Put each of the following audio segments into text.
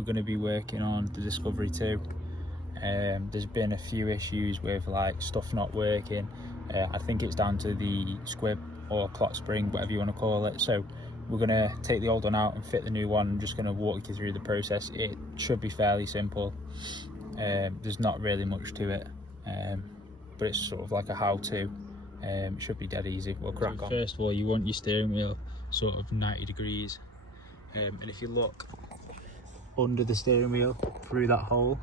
we're going to be working on the Discovery 2. There's been a few issues with like stuff not working. I think it's down to the squib or clock spring, whatever you want to call it. So we're going to take the old one out and fit the new one. I'm just going to walk you through the process. It should be fairly simple. There's not really much to it, but it's sort of like a how-to. It should be dead easy. We'll crack on. First of all, you want your steering wheel sort of 90 degrees, and if you look under the steering wheel through that hole,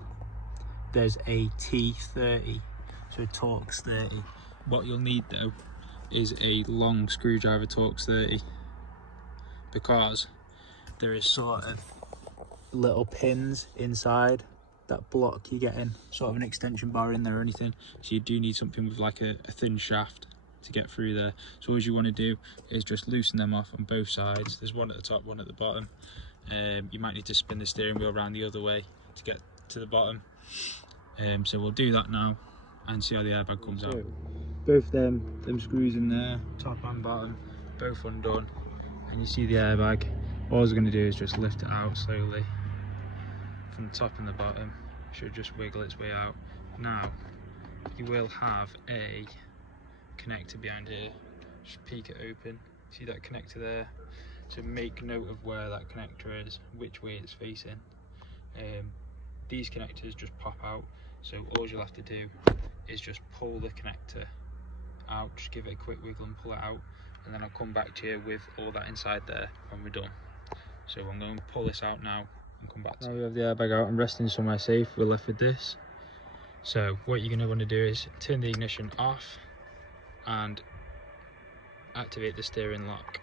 there's a T30, so Torx 30. What you'll need though is a long screwdriver Torx 30, because there is sort of little pins inside that block you getting sort of an extension bar in there or anything, so you do need something with like a thin shaft to get through there. So all you want to do is just loosen them off on both sides. There's one at the top, one at the bottom. You might need to spin the steering wheel around the other way to get to the bottom. So we'll do that now and see how the airbag comes out. Both them screws in there, top and bottom, both undone, and you see the airbag. All we're going to do is just lift it out slowly from the top and the bottom. Should just wiggle its way out. Now you will have a connector behind here. Just peek it open. See that connector there? So make note of where that connector is, which way it's facing. These connectors just pop out, so all you'll have to do is just pull the connector out, just give it a quick wiggle and pull it out, and then I'll come back to you with all that inside there when we're done. So I'm going to pull this out now and come back to you. Now we have the airbag out and resting somewhere safe, we're left with this. So what you're going to want to do is turn the ignition off and activate the steering lock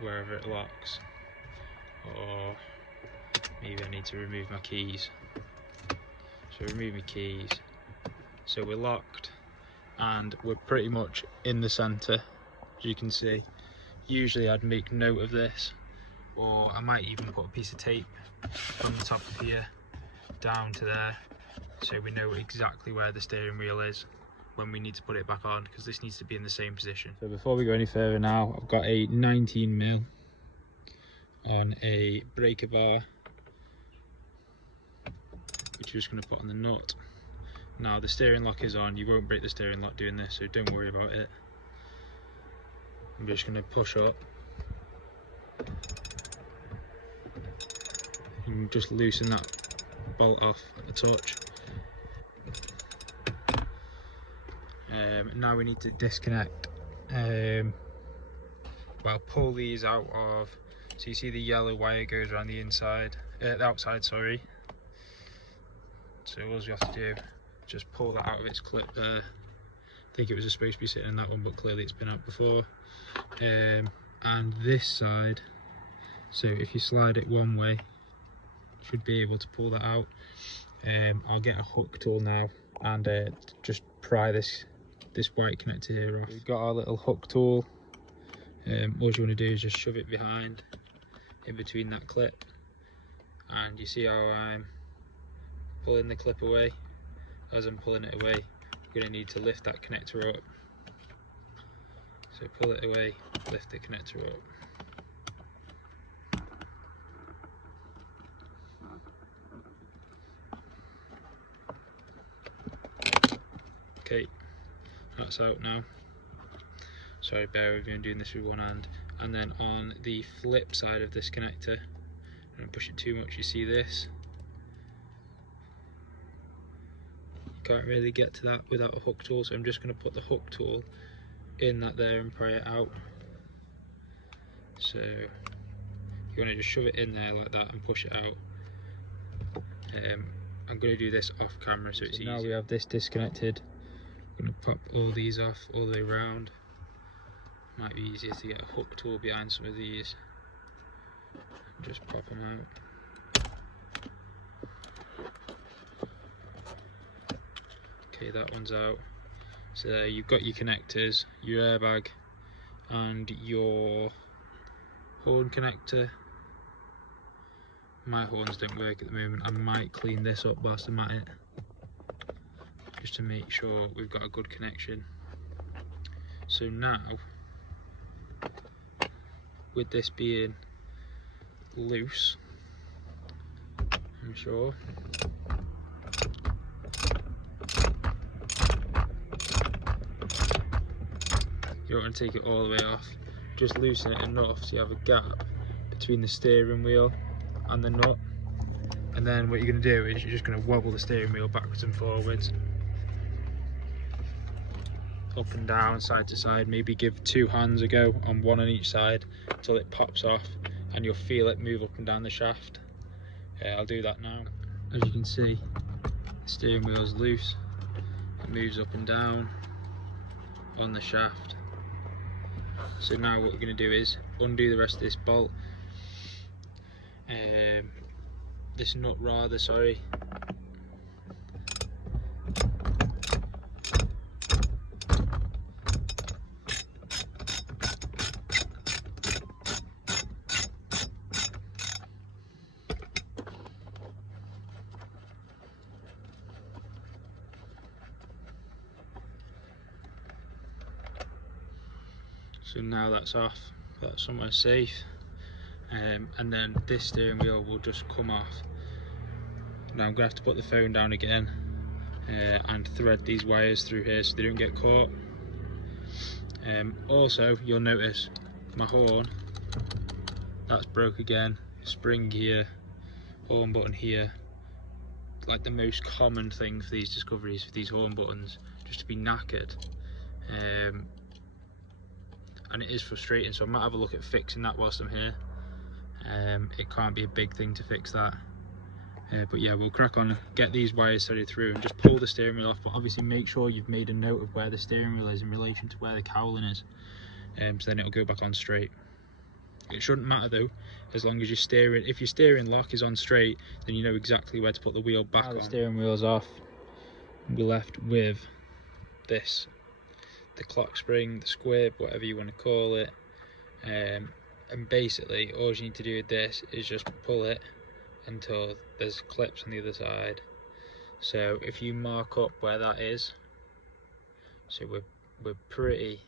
wherever it locks, or maybe I need to remove my keys. So remove my keys. So we're locked and we're pretty much in the centre, as you can see. Usually I'd make note of this, or I might even put a piece of tape from the top of here down to there, so we know exactly where the steering wheel is when we need to put it back on, because this needs to be in the same position. So before we go any further now, I've got a 19mm on a breaker bar, which you're just going to put on the nut. Now the steering lock is on, you won't break the steering lock doing this, so don't worry about it. I'm just going to push up and just loosen that bolt off at the touch. Now we need to disconnect, well, pull these out of, so you see the yellow wire goes around the inside, the outside, sorry. So all you have to do, just pull that out of its clip there. I think it was supposed to be sitting in that one, but clearly it's been out before. And this side, so if you slide it one way, you should be able to pull that out. I'll get a hook tool now and just pry this white connector here off. We've got our little hook tool. All you want to do is just shove it behind, in between that clip, and you see how I'm pulling the clip away. As I'm pulling it away, you're going to need to lift that connector up. So pull it away, lift the connector up. Okay, that's out now. Sorry, bear with me, I'm doing this with one hand. And then on the flip side of this connector, don't push it too much, you see this? You can't really get to that without a hook tool, so I'm just going to put the hook tool in that there and pry it out. So you want to just shove it in there like that and push it out. I'm going to do this off camera so it's easy. Now we have this disconnected. I'm going to pop all these off all the way around. Might be easier to get a hook tool behind some of these. Just pop them out. Okay, that one's out. So there you've got your connectors, your airbag and your horn connector. My horns don't work at the moment. I might clean this up whilst I'm at it, just to make sure we've got a good connection. So now, with this being loose, I'm sure. You don't want to take it all the way off, just loosen it enough so you have a gap between the steering wheel and the nut. And then what you're going to do is you're just going to wobble the steering wheel backwards and forwards, up and down, side to side. Maybe give 2 hands a go on one on each side until it pops off, and you'll feel it move up and down the shaft. I'll do that now. As you can see, the steering wheel's loose. It moves up and down on the shaft. So now what we're going to do is undo the rest of this bolt, this nut rather, sorry. So now that's off, that's somewhere safe, and then this steering wheel will just come off. Now I'm going to have to put the phone down again and thread these wires through here so they don't get caught. Also, you'll notice my horn, that's broke again, spring here, horn button here. Like the most common thing for these discoveries, for these horn buttons, just to be knackered. And it is frustrating, so I might have a look at fixing that whilst I'm here. It can't be a big thing to fix that, but yeah, we'll crack on, get these wires threaded through and just pull the steering wheel off. But obviously make sure you've made a note of where the steering wheel is in relation to where the cowling is, so then it'll go back on straight. It shouldn't matter though, as long as your steering, if your steering lock is on straight, then you know exactly where to put the wheel back on. The steering wheel's off, we're left with this, the clock spring, the squib, whatever you want to call it. And basically all you need to do with this is just pull it until there's clips on the other side. So if you mark up where that is, so we're pretty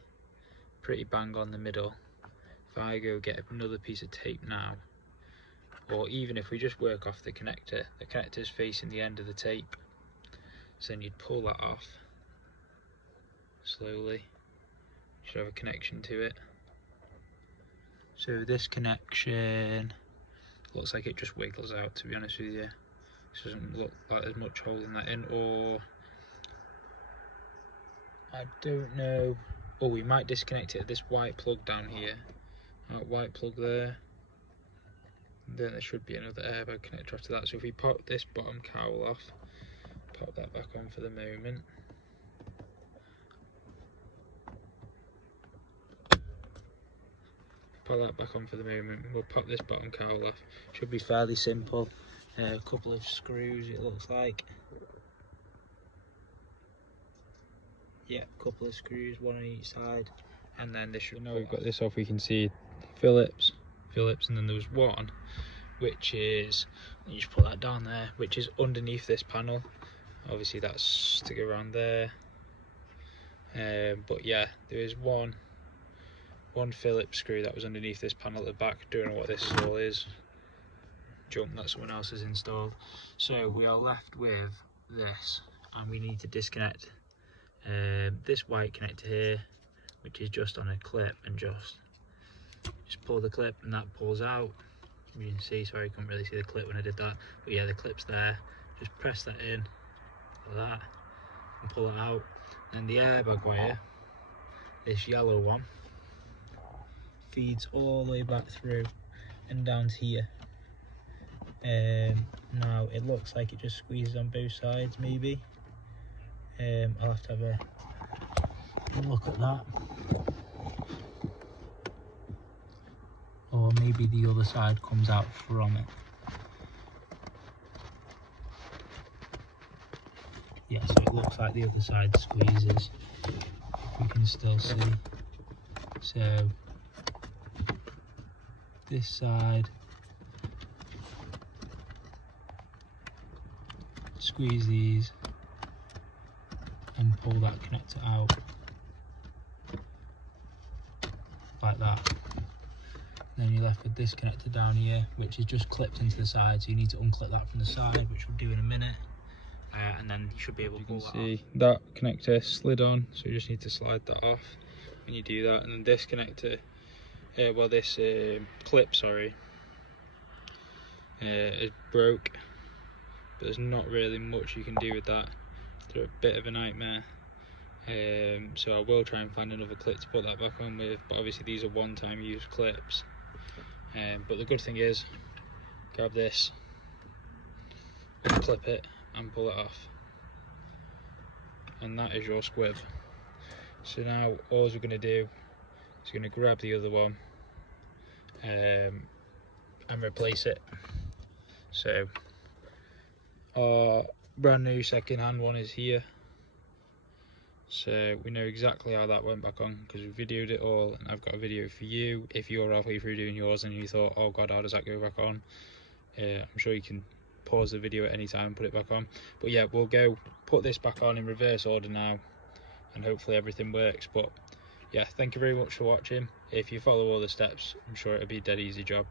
bang on the middle. If I go get another piece of tape now, or even if we just work off the connector's facing the end of the tape, so then you'd pull that off slowly. You should have a connection to it. So this connection looks like it just wiggles out, to be honest with you. This doesn't look like there's much holding that in, or I don't know. Oh, we might disconnect it at this white plug down here. White plug there. Then there should be another airbag connector after that. So if we pop this bottom cowl off, pop that back on for the moment. Put that back on for the moment. We'll pop this bottom cowl off. Should be fairly simple. A couple of screws, it looks like. Yeah, a couple of screws, one on each side, and then this should. Now we've got this off, we can see Phillips, and then there was one which is, you just put that down there, which is underneath this panel. Obviously that's to go around there. But yeah, there is one Phillips screw that was underneath this panel at the back. Don't know what this all is. Junk that someone else has installed. So we are left with this, and we need to disconnect this white connector here, which is just on a clip, and just pull the clip and that pulls out. You can see, sorry, I couldn't really see the clip when I did that, but yeah, the clip's there. Just press that in like that and pull it out. And the airbag wire, this yellow one, feeds all the way back through and down to here. Now it looks like it just squeezes on both sides, maybe. I'll have to have a look at that. Or maybe the other side comes out from it. Yeah, so it looks like the other side squeezes, if we can still see. So this side, squeeze these and pull that connector out like that. Then you're left with this connector down here, which is just clipped into the side, so you need to unclip that from the side, which we'll do in a minute. And then you should be able to pull that off. You can see that connector slid on, so you just need to slide that off when you do that. And then this connector, this clip, sorry, is broke, but there's not really much you can do with that. They're a bit of a nightmare. So I will try and find another clip to put that back on with, but obviously these are one-time use clips. But the good thing is, grab this, clip it and pull it off, and that is your squib. So now all we're going to do is going to grab the other one and replace it. So our brand new second-hand one is here, so we know exactly how that went back on because we videoed it all, and I've got a video for you if you're halfway through doing yours and you thought, oh god, how does that go back on. I'm sure you can pause the video at any time and put it back on. But yeah, we'll go put this back on in reverse order now, and hopefully everything works. But yeah, thank you very much for watching. If you follow all the steps, I'm sure it'll be a dead easy job.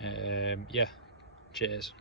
Yeah, cheers.